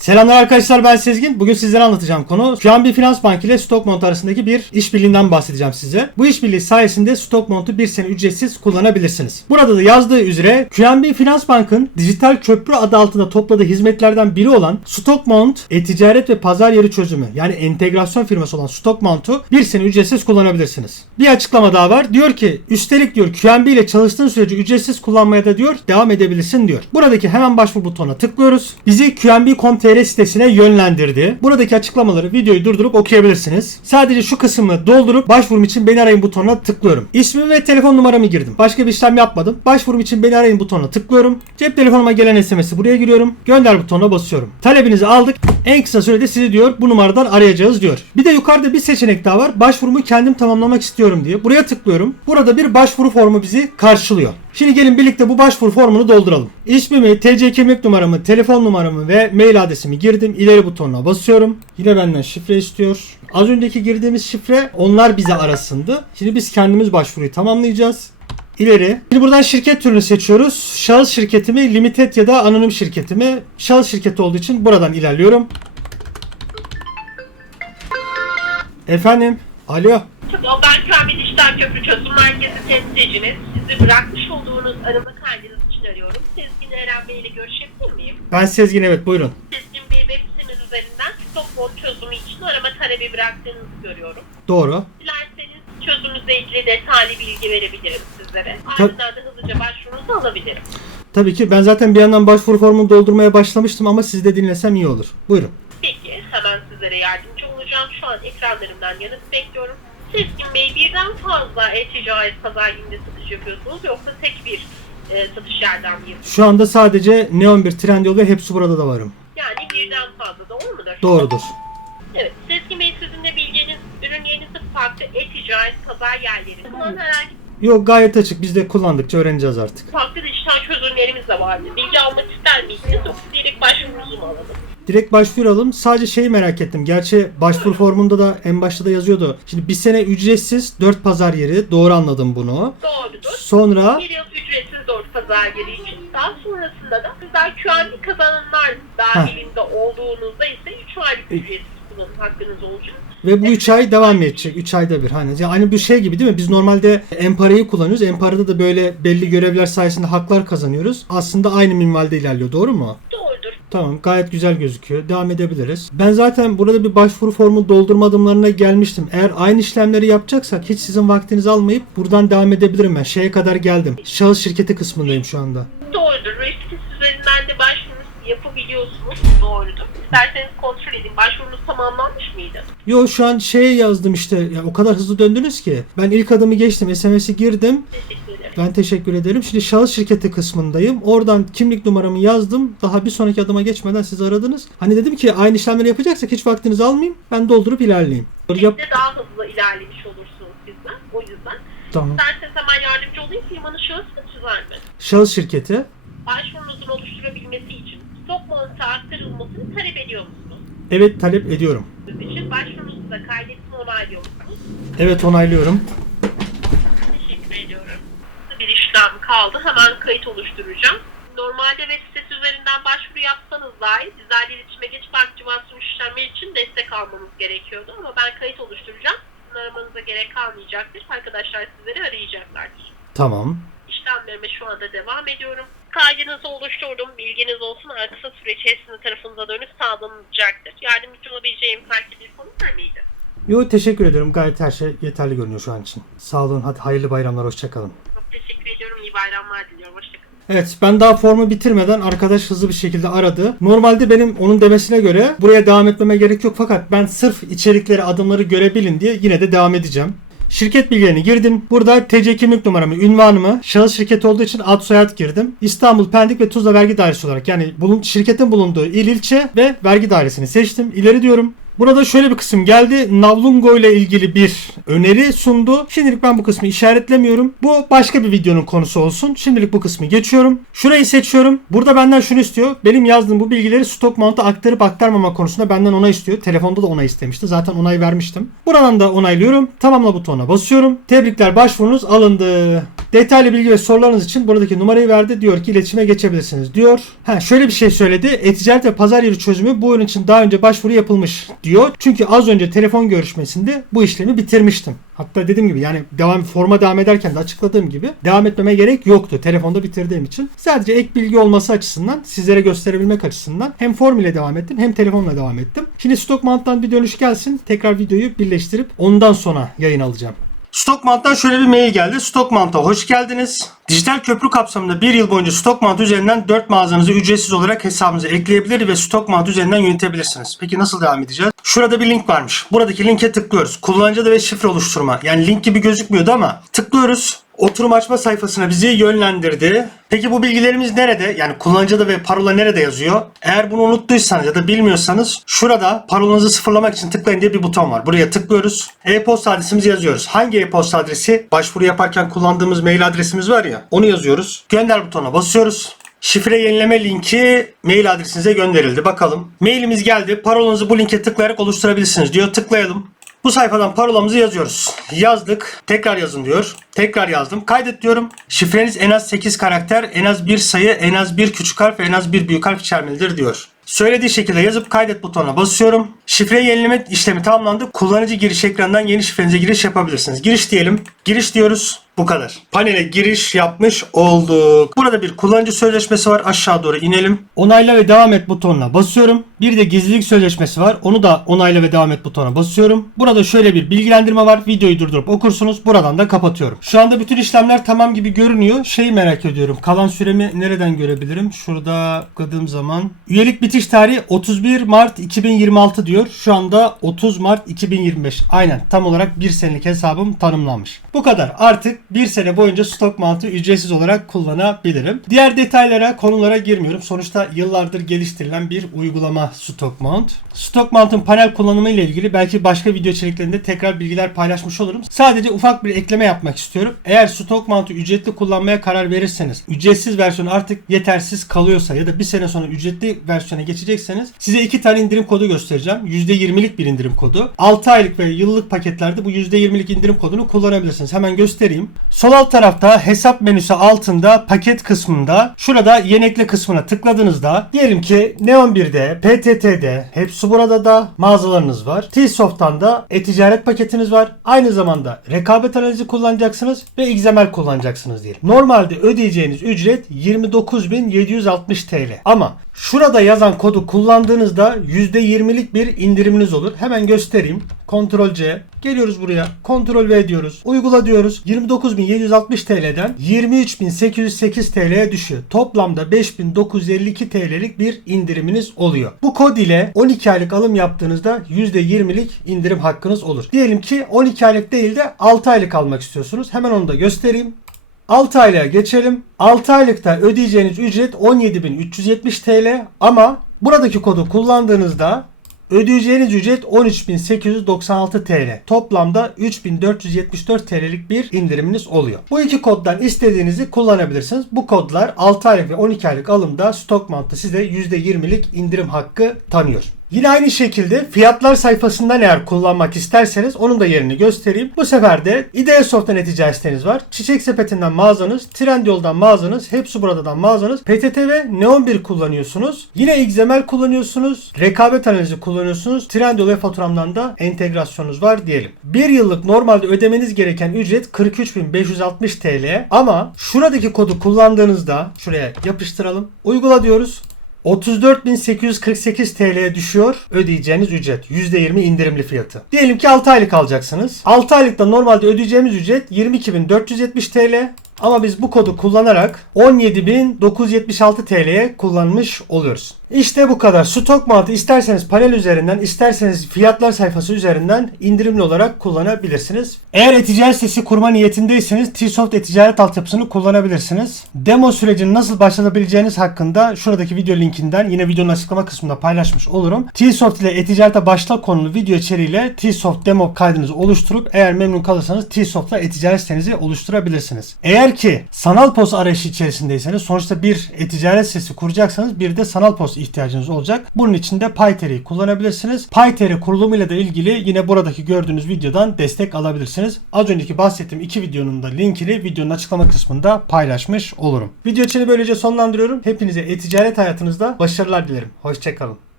Selamlar arkadaşlar ben Sezgin. Bugün sizlere anlatacağım konu QNB Finans Bank ile Stockmont arasındaki bir işbirliğinden bahsedeceğim size. Bu işbirliği sayesinde Stockmont'u bir sene ücretsiz kullanabilirsiniz. Burada da yazdığı üzere QNB Finans Bank'ın dijital köprü adı altında topladığı hizmetlerden biri olan Stockmont e-ticaret ve pazar yeri çözümü yani entegrasyon firması olan Stockmont'u bir sene ücretsiz kullanabilirsiniz. Bir açıklama daha var. Diyor ki üstelik diyor QNB ile çalıştığın sürece ücretsiz kullanmaya da diyor devam edebilirsin diyor. Buradaki hemen başvur butonuna tıklıyoruz. Bizi QNB.com.tr sitesine yönlendirdi. Buradaki açıklamaları videoyu durdurup okuyabilirsiniz. Sadece şu kısmı doldurup başvurum için beni arayın butonuna tıklıyorum. İsmimi ve telefon numaramı girdim. Başka bir işlem yapmadım. Başvurum için beni arayın butonuna tıklıyorum. Cep telefonuma gelen SMS'i buraya giriyorum. Gönder butonuna basıyorum. Talebinizi aldık. En kısa sürede sizi diyor bu numaradan arayacağız diyor. Bir de yukarıda bir seçenek daha var. Başvurumu kendim tamamlamak istiyorum diye. Buraya tıklıyorum. Burada bir başvuru formu bizi karşılıyor. Şimdi gelin birlikte bu başvuru formunu dolduralım. İsmimi, TC kimlik numaramı, telefon numaramı ve mail adresimi girdim. İleri butonuna basıyorum. Yine benden şifre istiyor. Az önceki girdiğimiz şifre onlar bize arasındı. Şimdi biz kendimiz başvuruyu tamamlayacağız. İleri. Şimdi buradan şirket türünü seçiyoruz. Şahıs şirketi mi, limited ya da anonim şirketi mi? Şahıs şirketi olduğu için buradan ilerliyorum. Alo. Alo. O ben Kamil Dijital Köprü Çözüm Merkezi temsilciniz. Sizi bırakmış olduğunuz arama kaydınız için arıyorum. Sezgin Eren Bey ile görüşebilir miyim? Ben Sezgin evet buyurun. Sezgin Stockholm çözümü için arama talebi bıraktığınızı görüyorum. Doğru. Dilerseniz çözümünüzle ilgili detaylı bilgi verebilirim sizlere. Ardından da hızlıca başvurunuzu alabilirim. Tabii ki ben zaten bir yandan başvuru formunu doldurmaya başlamıştım ama sizi de dinlesem iyi olur. Buyurun. Peki hemen sizlere yardımcı olacağım. Şu an ekranlarımdan yanıt bekliyorum. Sezgin Bey birden fazla e-ticaret pazar yerinde satış yapıyorsunuz yoksa tek bir e, satış yerden mi yapıyorsunuz? Şu anda sadece Neon 1 Trendyol ve hepsi burada da varım. Yani birden fazla doğru mudur? Doğrudur. Evet. Sezgin Bey sizin de bilginiz ürünlerinizi farklı e-ticaret pazar yerleri. Bundan herhangi Yok gayet açık. Biz de kullandıkça öğreneceğiz artık. farklı dijital çözümlerimiz de vardı. Bilgi almak ister miydiniz yoksa direkt başvurunuzu mu alalım? Direkt başvuralım. Sadece şeyi merak ettim. Gerçi başvuru formunda da en başta da yazıyordu. Şimdi bir sene ücretsiz 4 pazar yeri. Doğru anladım bunu. Doğrudur. Sonra Bir yıl ücretsiz doğru pazar yeri için. Daha sonrasında da sizler QNB kazananlar dahilinde olduğunuzda ise 3 aylık ücretsiz kullanım hakkınız olacak. ve bu 3 ay devam edecek. 3 ayda bir. Hani yani aynı bir şey gibi değil mi? Biz normalde Empara'yı kullanıyoruz. Empara'da da böyle belli görevler sayesinde haklar kazanıyoruz. Aslında aynı minvalde ilerliyor. Doğru mu? Tamam gayet güzel gözüküyor. Devam edebiliriz. Ben zaten burada bir başvuru formu doldurma adımlarına gelmiştim. Eğer aynı işlemleri yapacaksak hiç sizin vaktinizi almayıp buradan devam edebilirim ben. Şeye kadar geldim. Şahıs şirketi kısmındayım şu anda. Doğrudur. Sitesi üzerinden de başvurunuzu yapabiliyorsunuz. Doğrudur. İsterseniz kontrol edin. Başvurunuz tamamlanmış mıydı? Yo şu an şeye yazdım işte. Ya o kadar hızlı döndünüz ki. Ben ilk adımı geçtim. SMS'i girdim. Teşekkür. Ben teşekkür ederim. Şimdi şahıs şirketi kısmındayım. Oradan kimlik numaramı yazdım. Daha bir sonraki adıma geçmeden siz aradınız. Hani dedim ki aynı işlemleri yapacaksak hiç vaktinizi almayayım. Ben doldurup ilerleyeyim. Yap. Siz de daha hızlı ilerlemiş olursunuz bizden. O yüzden. Tamam. İsterseniz hemen yardımcı olayım. Firmanın şahıs mı çizer mi? Şahıs şirketi. Başvurunuzun oluşturabilmesi için stok montu aktarılmasını talep ediyor musunuz? Evet talep ediyorum. İçin başvurunuzu da kaydetsin onaylıyor musunuz? Evet onaylıyorum. İşlem kaldı. Hemen kayıt oluşturacağım. Normalde web sitesi üzerinden başvuru yapsanız dahi bizlerle iletişime geçip aktivasyon işlemleri için destek almanız gerekiyordu. Ama ben kayıt oluşturacağım. Sizin aramanıza gerek kalmayacaktır. Arkadaşlar sizleri arayacaklardır. Tamam. İşlemlerime şu anda devam ediyorum. Kaydınızı oluşturdum. Bilginiz olsun. Kısa süre içerisinde tarafınıza dönüş sağlanacaktır. Yardımcı olabileceğim farklı bir konu var mıydı? Yo teşekkür ediyorum. Gayet her şey yeterli görünüyor şu an için. Sağ olun. Hadi hayırlı bayramlar. Hoşçakalın. Çok teşekkür ediyorum. Diliyorum. Hoşçakalın. Evet ben daha formu bitirmeden arkadaş hızlı bir şekilde aradı. Normalde benim onun demesine göre buraya devam etmeme gerek yok fakat ben sırf içerikleri adımları görebilin diye yine de devam edeceğim. Şirket bilgilerini girdim. Burada TC kimlik numaramı, ünvanımı, şahıs şirket olduğu için ad soyad girdim. İstanbul, Pendik ve Tuzla vergi dairesi olarak yani bulun, şirketin bulunduğu il ilçe ve vergi dairesini seçtim. İleri diyorum. Burada şöyle bir kısım geldi. Navlungo ile ilgili bir öneri sundu. Şimdilik ben bu kısmı işaretlemiyorum. Bu başka bir videonun konusu olsun. Şimdilik bu kısmı geçiyorum. Şurayı seçiyorum. Burada benden şunu istiyor. Benim yazdığım bu bilgileri stok mount'a aktarıp aktarmama konusunda benden onay istiyor. Telefonda da onay istemişti. Zaten onay vermiştim. Buradan da onaylıyorum. Tamamla butonuna basıyorum. Tebrikler başvurunuz alındı. Detaylı bilgi ve sorularınız için buradaki numarayı verdi. Diyor ki iletişime geçebilirsiniz diyor. Ha şöyle bir şey söyledi. E-ticaret ve pazar yeri çözümü bu ürün için daha önce başvuru yapılmış diyor. Çünkü az önce telefon görüşmesinde bu işlemi bitirmiştim. Hatta dediğim gibi yani devam forma devam ederken de açıkladığım gibi devam etmeme gerek yoktu. Telefonda bitirdiğim için. Sadece ek bilgi olması açısından sizlere gösterebilmek açısından hem form ile devam ettim hem telefonla devam ettim. Şimdi Stockmount'tan bir dönüş gelsin. Tekrar videoyu birleştirip ondan sonra yayın alacağım. Stockmount'tan şöyle bir mail geldi. Stockmount'a hoş geldiniz. Dijital köprü kapsamında bir yıl boyunca Stockmount üzerinden 4 mağazanızı ücretsiz olarak hesabınıza ekleyebilir ve Stockmount üzerinden yönetebilirsiniz. Peki nasıl devam edeceğiz? Şurada bir link varmış. Buradaki linke tıklıyoruz. Kullanıcı adı ve şifre oluşturma. Yani link gibi gözükmüyordu ama tıklıyoruz. Oturum açma sayfasına bizi yönlendirdi. Peki bu bilgilerimiz nerede? Yani kullanıcı adı ve parola nerede yazıyor? Eğer bunu unuttuysanız ya da bilmiyorsanız şurada parolanızı sıfırlamak için tıklayın diye bir buton var. Buraya tıklıyoruz. E-posta adresimizi yazıyoruz. Hangi e-posta adresi? Başvuru yaparken kullandığımız mail adresimiz var ya. Onu yazıyoruz. Gönder butonuna basıyoruz. Şifre yenileme linki mail adresinize gönderildi. Bakalım. Mailimiz geldi. Parolanızı bu linke tıklayarak oluşturabilirsiniz diyor. Tıklayalım. Bu sayfadan parolamızı yazıyoruz. Yazdık. Tekrar yazın diyor. Tekrar yazdım. Kaydet diyorum. Şifreniz en az 8 karakter, en az bir sayı, en az bir küçük harf en az bir büyük harf içermelidir diyor. Söylediği şekilde yazıp kaydet butonuna basıyorum. Şifre yenileme işlemi tamamlandı. Kullanıcı giriş ekranından yeni şifrenize giriş yapabilirsiniz. Giriş diyelim. Giriş diyoruz. Bu kadar. Panele giriş yapmış olduk. Burada bir kullanıcı sözleşmesi var. Aşağı doğru inelim. Onayla ve devam et butonuna basıyorum. Bir de gizlilik sözleşmesi var. Onu da onayla ve devam et butonuna basıyorum. Burada şöyle bir bilgilendirme var. Videoyu durdurup okursunuz. Buradan da kapatıyorum. Şu anda bütün işlemler tamam gibi görünüyor. Şeyi merak ediyorum. Kalan süremi nereden görebilirim? Şurada tıkladığım zaman. Üyelik bitiş tarihi 31 Mart 2026 diyor. Şu anda 30 Mart 2025. Aynen tam olarak bir senelik hesabım tanımlanmış. Bu kadar. Artık bir sene boyunca stok mantı ücretsiz olarak kullanabilirim. Diğer detaylara, konulara girmiyorum. Sonuçta yıllardır geliştirilen bir uygulama Stock Mount. Stock Mount'un panel kullanımı ile ilgili belki başka video içeriklerinde tekrar bilgiler paylaşmış olurum. Sadece ufak bir ekleme yapmak istiyorum. Eğer Stock Mount'u ücretli kullanmaya karar verirseniz, ücretsiz versiyon artık yetersiz kalıyorsa ya da bir sene sonra ücretli versiyona geçecekseniz size iki tane indirim kodu göstereceğim. %20'lik bir indirim kodu. 6 aylık ve yıllık paketlerde bu %20'lik indirim kodunu kullanabilirsiniz. Hemen göstereyim. Sol alt tarafta hesap menüsü altında paket kısmında şurada yeni ekle kısmına tıkladığınızda diyelim ki Neon 1'de, PTT'de, hepsi burada da mağazalarınız var. T-Soft'tan da e-ticaret paketiniz var. Aynı zamanda rekabet analizi kullanacaksınız ve XML kullanacaksınız diyelim. Normalde ödeyeceğiniz ücret 29.760 TL. Ama şurada yazan kodu kullandığınızda %20'lik bir indiriminiz olur. Hemen göstereyim. Ctrl C. Geliyoruz buraya. Ctrl V diyoruz. Uygula diyoruz. 29.760 TL'den 23.808 TL'ye düşüyor. Toplamda 5.952 TL'lik bir indiriminiz oluyor. Bu kod ile 12 aylık alım yaptığınızda %20'lik indirim hakkınız olur. Diyelim ki 12 aylık değil de 6 aylık almak istiyorsunuz. Hemen onu da göstereyim. 6 aylığa geçelim. 6 aylıkta ödeyeceğiniz ücret 17.370 TL ama buradaki kodu kullandığınızda ödeyeceğiniz ücret 13.896 TL. Toplamda 3.474 TL'lik bir indiriminiz oluyor. Bu iki koddan istediğinizi kullanabilirsiniz. Bu kodlar 6 aylık ve 12 aylık alımda Stockmount'ta size %20'lik indirim hakkı tanıyor. Yine aynı şekilde fiyatlar sayfasından eğer kullanmak isterseniz onun da yerini göstereyim. Bu sefer de Ideasoft'tan e-ticaret siteniz var. Çiçek sepetinden mağazanız, Trendyol'dan mağazanız, Hepsi Burada'dan mağazanız, PTT ve Neon 1 kullanıyorsunuz. Yine XML kullanıyorsunuz, rekabet analizi kullanıyorsunuz. Trendyol ve faturamdan da entegrasyonunuz var diyelim. Bir yıllık normalde ödemeniz gereken ücret 43.560 TL ama şuradaki kodu kullandığınızda şuraya yapıştıralım. Uygula diyoruz. 34.848 TL'ye düşüyor ödeyeceğiniz ücret. %20 indirimli fiyatı. Diyelim ki 6 aylık alacaksınız. 6 aylıkta normalde ödeyeceğimiz ücret 22.470 TL. Ama biz bu kodu kullanarak 17.976 TL'ye kullanmış oluyoruz. İşte bu kadar. Stok mantı isterseniz panel üzerinden isterseniz fiyatlar sayfası üzerinden indirimli olarak kullanabilirsiniz. Eğer e-ticaret sitesi kurma niyetindeyseniz Tsoft e-ticaret altyapısını kullanabilirsiniz. Demo sürecinin nasıl başlatabileceğiniz hakkında şuradaki video linkinden yine videonun açıklama kısmında paylaşmış olurum. Tsoft ile e-ticarete başla konulu video içeriğiyle Tsoft demo kaydınızı oluşturup eğer memnun kalırsanız Tsoft ile e-ticaret sitenizi oluşturabilirsiniz. Eğer ki sanal post arayışı içerisindeyseniz sonuçta bir e-ticaret sitesi kuracaksanız bir de sanal post ihtiyacınız olacak. Bunun için de PyTerry'i kullanabilirsiniz. PyTerry kurulumuyla da ilgili yine buradaki gördüğünüz videodan destek alabilirsiniz. Az önceki bahsettiğim iki videonun da linkini videonun açıklama kısmında paylaşmış olurum. Video için böylece sonlandırıyorum. Hepinize e-ticaret hayatınızda başarılar dilerim. Hoşçakalın.